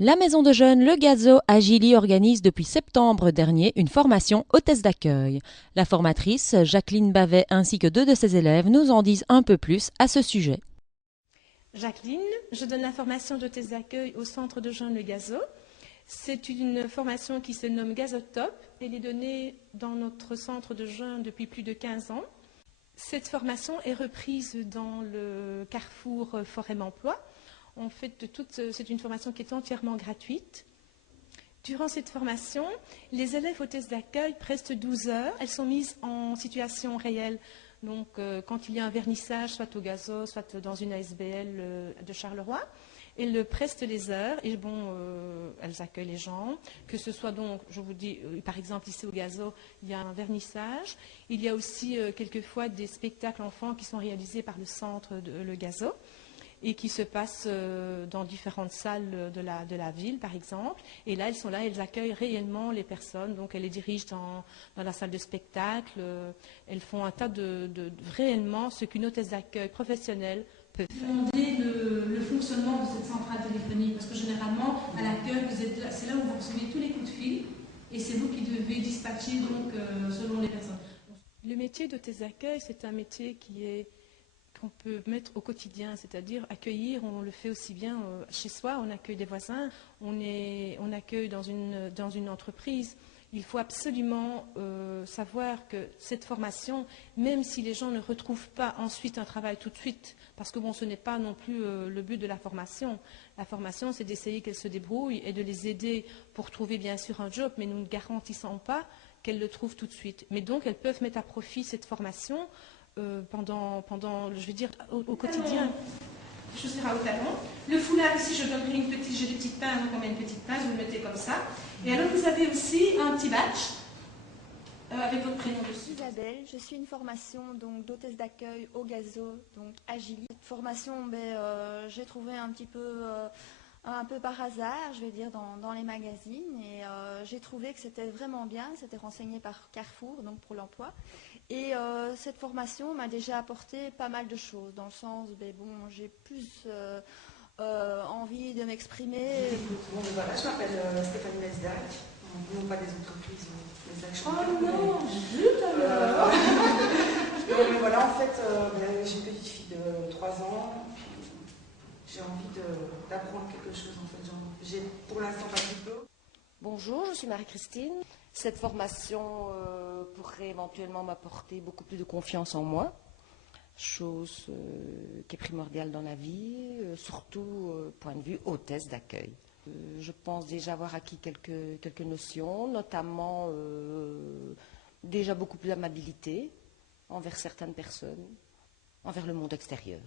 La maison de jeunes Le Gazo à Gilly organise depuis septembre dernier une formation hôtesse d'accueil. La formatrice, Jacqueline Bavet, ainsi que deux de ses élèves nous en disent un peu plus à ce sujet. Jacqueline, je donne la formation d'hôtesse d'accueil au centre de jeunes Le Gazo. C'est une formation qui se nomme Gazotop. Elle est donnée dans notre centre de jeunes depuis plus de 15 ans. Cette formation est reprise dans le Carrefour Forêt-Emploi. En fait, c'est une formation qui est entièrement gratuite. Durant cette formation, les élèves hôtesses d'accueil prestent 12 heures. Elles sont mises en situation réelle. Donc, quand il y a un vernissage, soit au Gazo, soit dans une ASBL de Charleroi, elles prestent les heures et elles accueillent les gens. Que ce soit donc, je vous dis, par exemple ici au Gazo, il y a un vernissage. Il y a aussi quelquefois des spectacles enfants qui sont réalisés par le centre de Le Gazo et qui se passent dans différentes salles de la ville, par exemple. Et là, elles sont là, elles accueillent réellement les personnes. Donc, elles les dirigent dans la salle de spectacle. Elles font un tas réellement ce qu'une hôtesse d'accueil professionnelle peut faire. Demander le fonctionnement de cette centrale téléphonique, parce que généralement, à l'accueil, c'est là où vous recevez tous les coups de fil, et c'est vous qui devez dispatcher donc, selon les personnes. Le métier d'hôtesse d'accueil, c'est un métier qu'on peut mettre au quotidien, c'est-à-dire accueillir, on le fait aussi bien chez soi, on accueille des voisins, on accueille dans une entreprise. Il faut absolument savoir que cette formation, même si les gens ne retrouvent pas ensuite un travail tout de suite, parce que ce n'est pas non plus le but de la formation. La formation, c'est d'essayer qu'elles se débrouillent et de les aider pour trouver bien sûr un job, mais nous ne garantissons pas qu'elles le trouvent tout de suite. Mais donc, elles peuvent mettre à profit cette formation pendant, je veux dire, au quotidien. Chaussures à haut talon. Le foulard ici, j'ai des petites pinces, donc on met une petite pince, vous le mettez comme ça. Et alors vous avez aussi un petit badge avec votre prénom dessus. Isabelle, je suis une formation donc d'hôtesse d'accueil au Gazo, donc à Gilly. Cette formation, j'ai trouvé un peu par hasard, je vais dire, dans les magazines, et j'ai trouvé que c'était vraiment bien. C'était renseigné par Carrefour, donc pour l'emploi. Et cette formation m'a déjà apporté pas mal de choses, dans le sens, j'ai plus envie de m'exprimer. Bon, voilà, je m'appelle Stéphanie Mesdac, non pas des entreprises, Mesdac. Oh non, zut alors. Mais voilà, en fait, j'ai une petite fille de 3 ans, j'ai envie d'apprendre quelque chose, en fait. J'ai pour l'instant pas de diplôme. Bonjour, je suis Marie-Christine. Cette formation pourrait éventuellement m'apporter beaucoup plus de confiance en moi, chose qui est primordiale dans la vie, surtout point de vue hôtesse d'accueil. Je pense déjà avoir acquis quelques notions, notamment déjà beaucoup plus d'amabilité envers certaines personnes, envers le monde extérieur.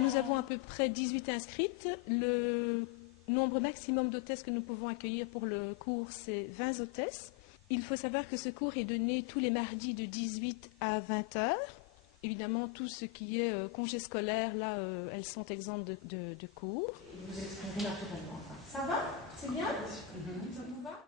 Nous avons à peu près 18 inscrites. Le nombre maximum d'hôtesses que nous pouvons accueillir pour le cours, c'est 20 hôtesses. Il faut savoir que ce cours est donné tous les mardis de 18 à 20 heures. Évidemment, tout ce qui est congé scolaire, là, elles sont exemptes de cours. Vous exprimerez naturellement. Ça va? C'est bien? Ça vous va?